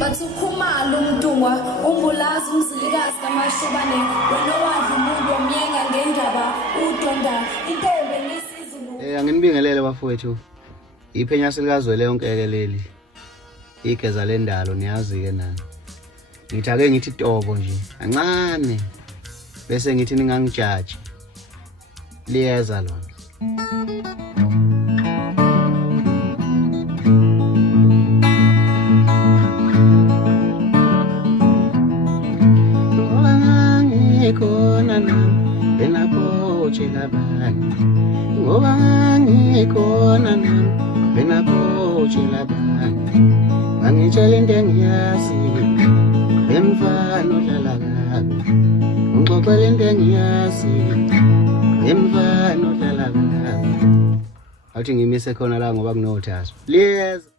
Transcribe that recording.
bathukhumala umdungwa umbulazi umzilikazi kamashobane wena wadla umuntu wamyenga ngendaba udonda intombi ngesizulu. Anginibingelele bafowethu. Iphenya silikazwele yonke leli. Igeza lendalo niyazi-ke nani. Ngithi ake ngithi tobo nje kancane bese ngithi ningangijaji. Liyeza lona. Khona nami benaphotshe labanye ngoba ngikhona nami benaphotshe labanye angitshela into engiyazi emfana odlala kabi ngixoxela into engiyazi emfana odlala kabi athi ngimise khona la ngoba kunothazo liyeza.